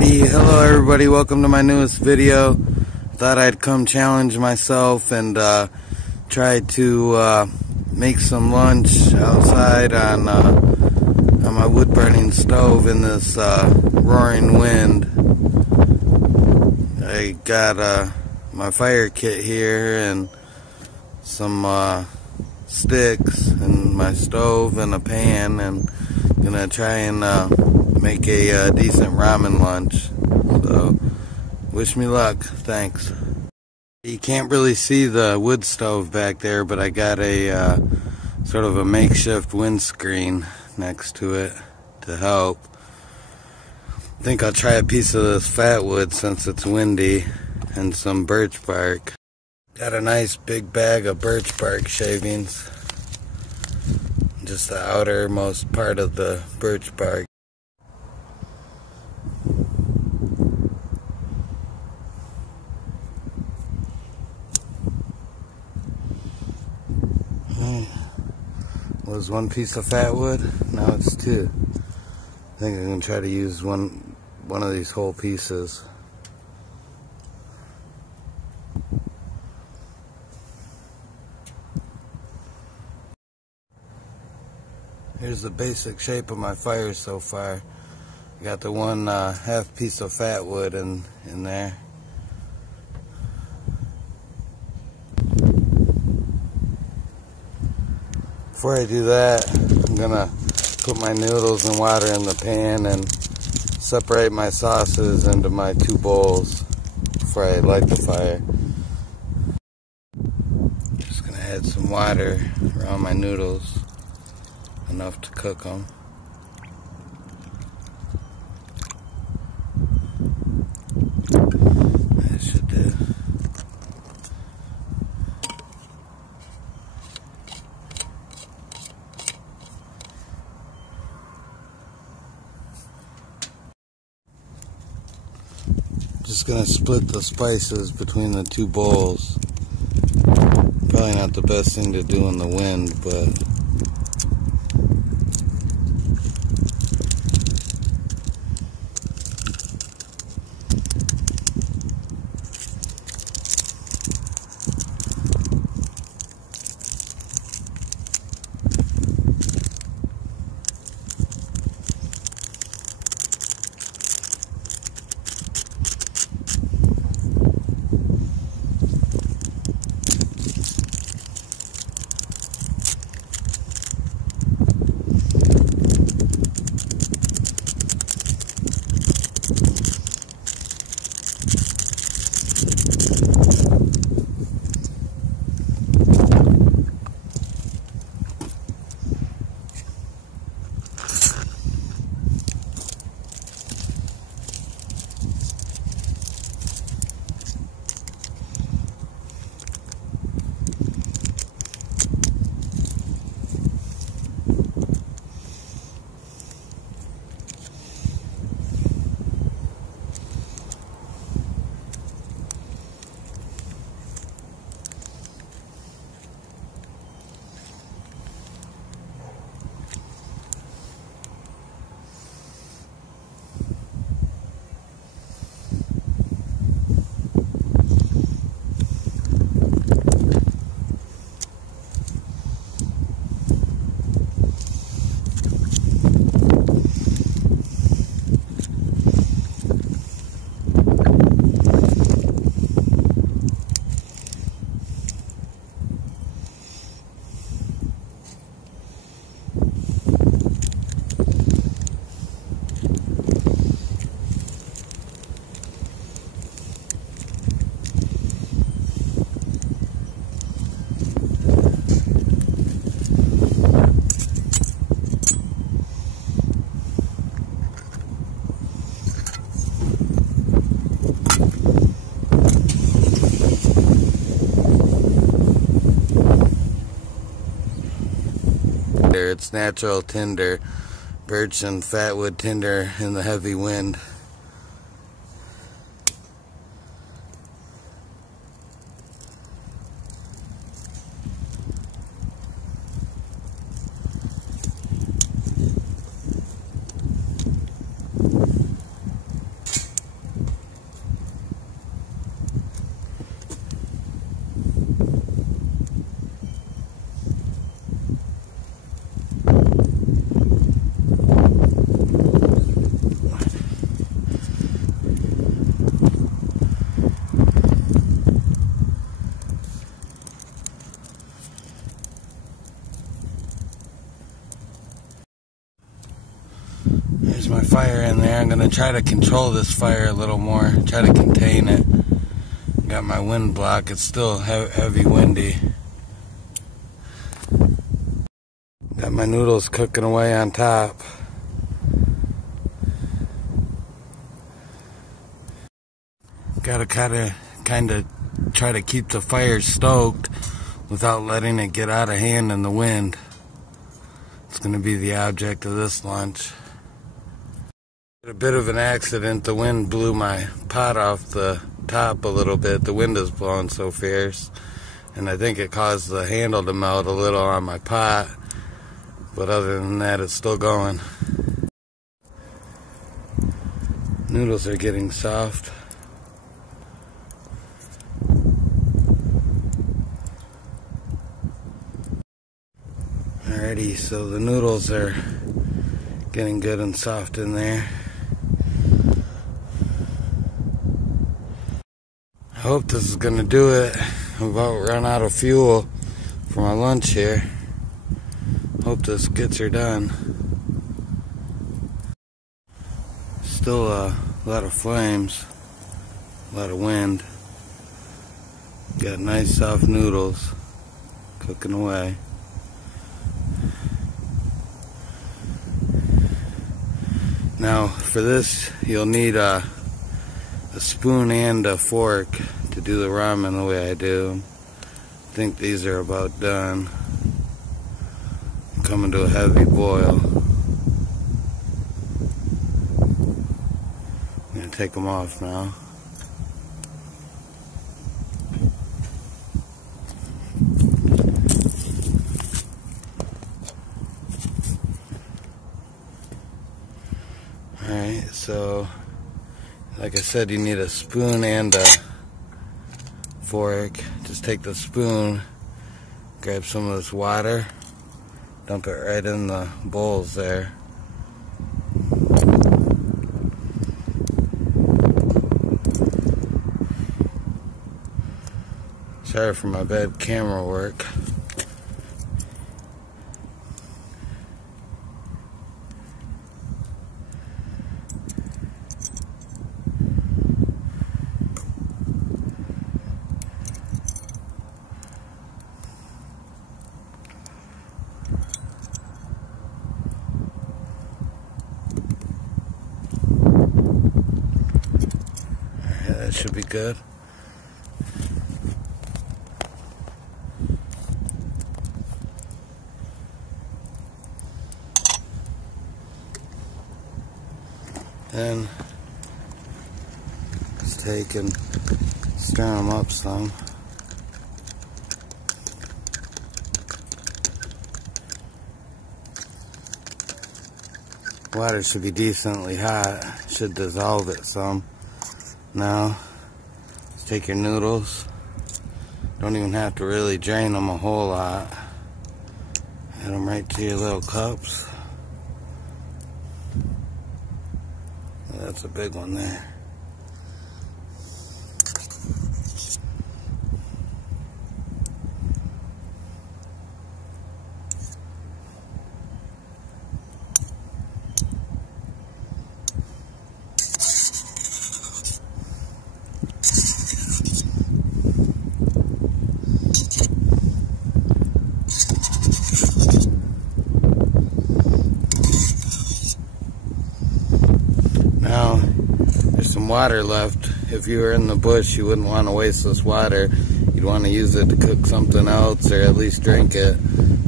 Alrighty, hello everybody, welcome to my newest video. Thought I'd come challenge myself and try to make some lunch outside on my wood burning stove in this roaring wind. I got my fire kit here and some sticks and my stove and a pan, and gonna try and make a decent ramen lunch. So wish me luck. Thanks. You can't really see the wood stove back there, but I got a sort of a makeshift windscreen next to it to help. I think I'll try a piece of this fat wood since it's windy, and some birch bark. Got a nice big bag of birch bark shavings. Just the outermost part of the birch bark. Was one piece of fat wood, now it's two. I think I'm gonna try to use one of these whole pieces. Here's the basic shape of my fire so far. I got the one half piece of fat wood in there. Before I do that, I'm gonna put my noodles and water in the pan and separate my sauces into my two bowls before I light the fire. Just gonna add some water around my noodles, enough to cook them. That should do. Just gonna split the spices between the two bowls. Probably not the best thing to do in the wind, but it's natural tinder, birch and fatwood tinder in the heavy wind. my fire in there. I'm going to try to control this fire a little more, try to contain it. Got my wind block. It's still heavy windy. Got my noodles cooking away on top. Gotta kind of try to keep the fire stoked without letting it get out of hand in the wind. It's going to be the object of this lunch. A bit of an accident. The wind blew my pot off the top a little bit. The wind is blowing so fierce, and I think it caused the handle to melt a little on my pot, but other than that, it's still going. Noodles are getting soft. Alrighty, so the noodles are getting good and soft in there. I hope this is going to do it. I'm about run out of fuel for my lunch here. Hope this gets her done. Still a lot of flames, a lot of wind. Got nice soft noodles cooking away. Now for this you'll need a spoon and a fork to do the ramen the way I do. I think these are about done. Coming to a heavy boil. I'm going to take them off now. Alright, so like I said, you need a spoon and a fork. Just take the spoon, grab some of this water, dump it right in the bowls there. Sorry for my bad camera work. That should be good. Then just take and stir them up some. Water should be decently hot. Should dissolve it some. Now, let's take your noodles. Don't even have to really drain them a whole lot. Add them right to your little cups. That's a big one there. Now, there's some water left. If you were in the bush, you wouldn't want to waste this water. You'd want to use it to cook something else or at least drink it.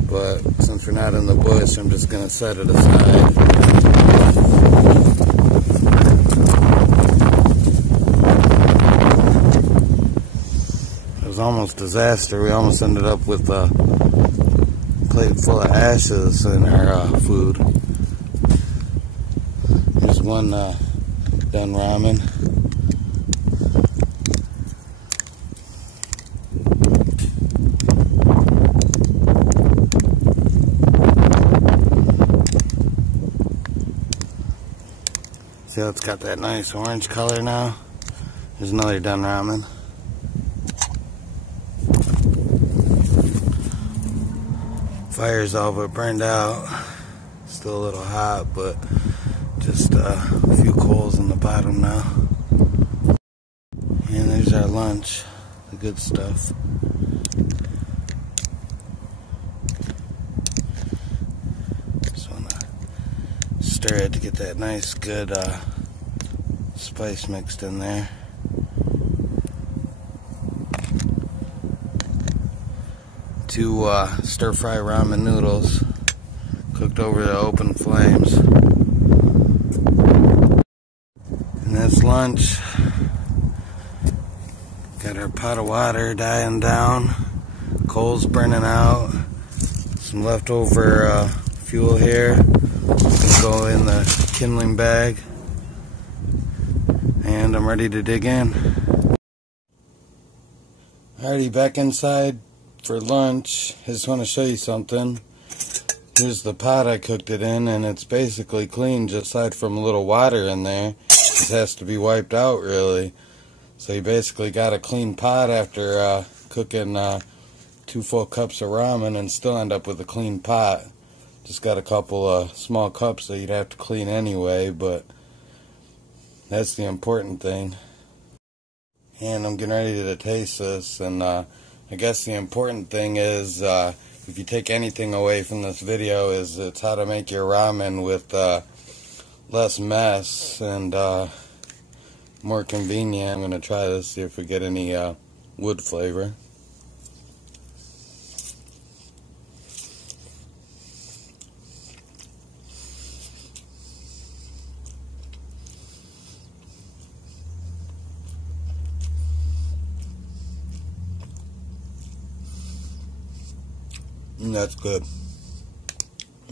But since we're not in the bush, I'm just going to set it aside. It was almost a disaster. We almost ended up with a plate full of ashes in our food. There's one done ramen. See how it's got that nice orange color now? There's another done ramen. Fire's all but burned out. Still a little hot, but just a few coals in the bottom now. And there's our lunch, the good stuff. Just want to stir it to get that nice, good spice mixed in there. Two stir-fry ramen noodles cooked over the open flames. And that's lunch. Got our pot of water dying down, coals burning out, some leftover fuel here. Gonna go in the kindling bag, and I'm ready to dig in. Alrighty, back inside for lunch. I just want to show you something. Here's the pot I cooked it in, and it's basically clean, just aside from a little water in there. This has to be wiped out, really. So you basically got a clean pot after cooking 2 full cups of ramen, and still end up with a clean pot. Just got a couple of small cups that you'd have to clean anyway, but that's the important thing. And I'm getting ready to taste this, and I guess the important thing is, if you take anything away from this video, is it's how to make your ramen with less mess and more convenient. I'm going to try this, see if we get any wood flavor. That's good.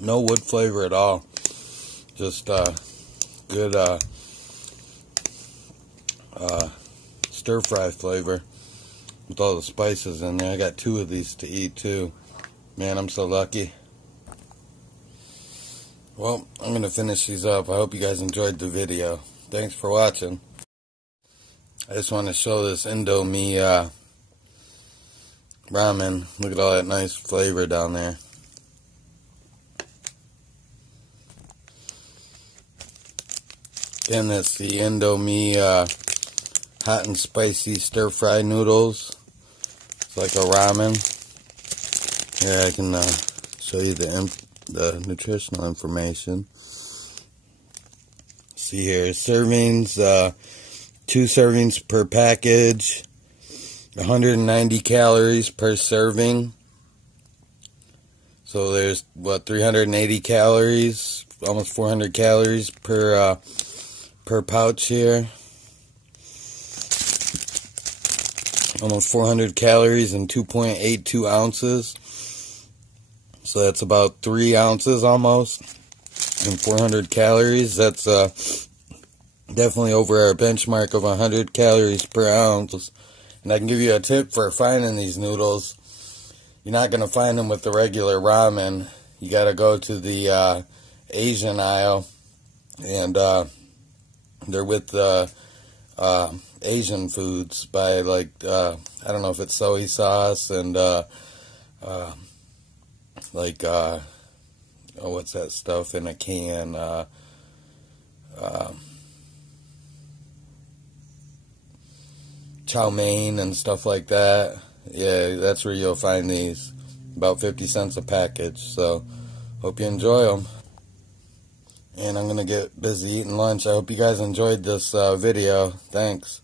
No wood flavor at all. Just good stir-fry flavor with all the spices in there. I got 2 of these to eat too. Man, I'm so lucky. Well, I'm going to finish these up. I hope you guys enjoyed the video. Thanks for watching. I just want to show this Indomie ramen. Look at all that nice flavor down there. Again, that's the Indomie hot and spicy stir-fry noodles. It's like a ramen. Yeah, I can show you the nutritional information. See here, servings, 2 servings per package. 190 calories per serving. So there's, what, 380 calories, almost 400 calories per pouch here. Almost 400 calories and 2.82 ounces. So that's about 3 ounces almost. And 400 calories. That's definitely over our benchmark of 100 calories per ounce. And I can give you a tip for finding these noodles. You're not going to find them with the regular ramen. You got to go to the Asian aisle, and they're with the Asian foods by, like, I don't know if it's soy sauce and like oh, what's that stuff in a can? Chow mein and stuff like that. Yeah, that's where you'll find these. About 50 cents a package. So, hope you enjoy them. And I'm going to get busy eating lunch. I hope you guys enjoyed this video. Thanks.